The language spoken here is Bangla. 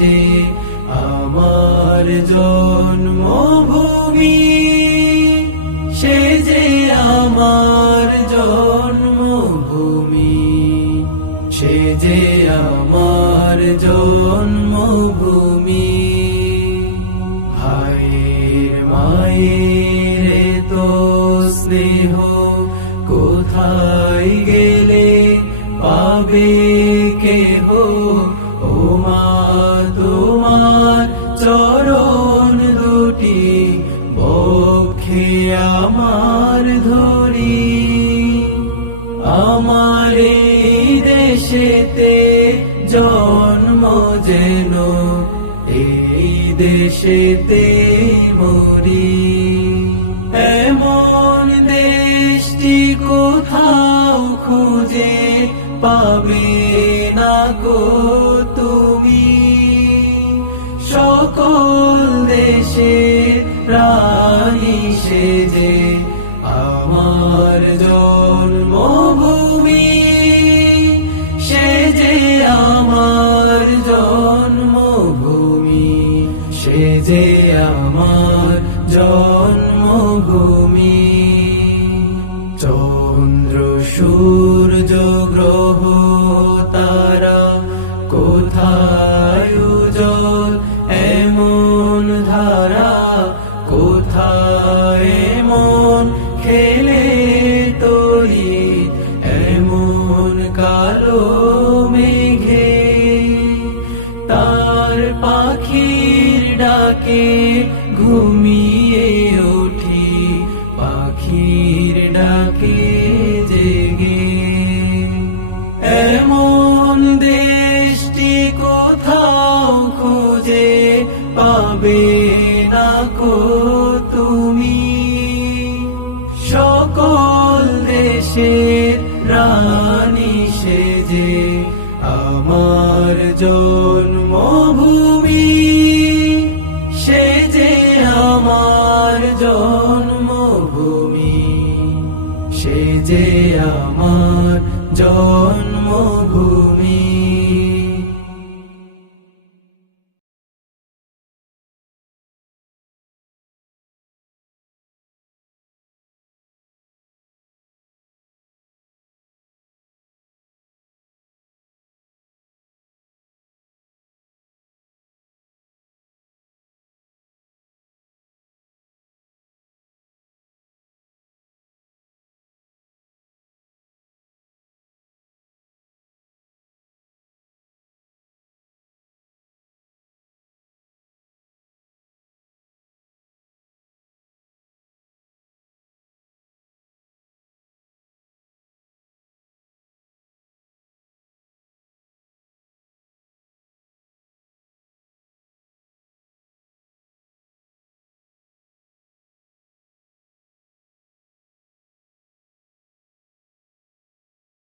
যে আমার জন্মভূমি, সে যে আমার জন্মভূমি, সে যে আমার জন্মভূমি। ভাইয়ের মায়ের তো স্নেহ কোথায় গেলে পাবে কেহ, ও মা তোমার চরণ দুটি বক্ষে আমার ধরি। আমার এই দেশেতে জন্ম যেন এই দেশেতে মরি। এমন দেশটি কোথাও খুঁজে পাবে না গো তুমি, সকল দেশে রানী সেজে আমার জন্মভূমি, সে যে আমার জন্মভূমি, সে যে আমার জন্মভূমি। চন্দ্র সূর্য গ্রহ তারা কোথায় উজ্জ্বল এমন ধারা, কোথায় এমন খেলে তরি এমন কালো মেঘে। তার পাখির ডাকে ঘুমিয়ে উঠি, পাখির ডাকে জেগে। এমন দেশটি কোথাও খুঁজে পাবে না কো তুমি, সকল দেশের রানী সেজে আমার জন্মভূমি, সে যে আমার জন্মভূমি, সে যে আমার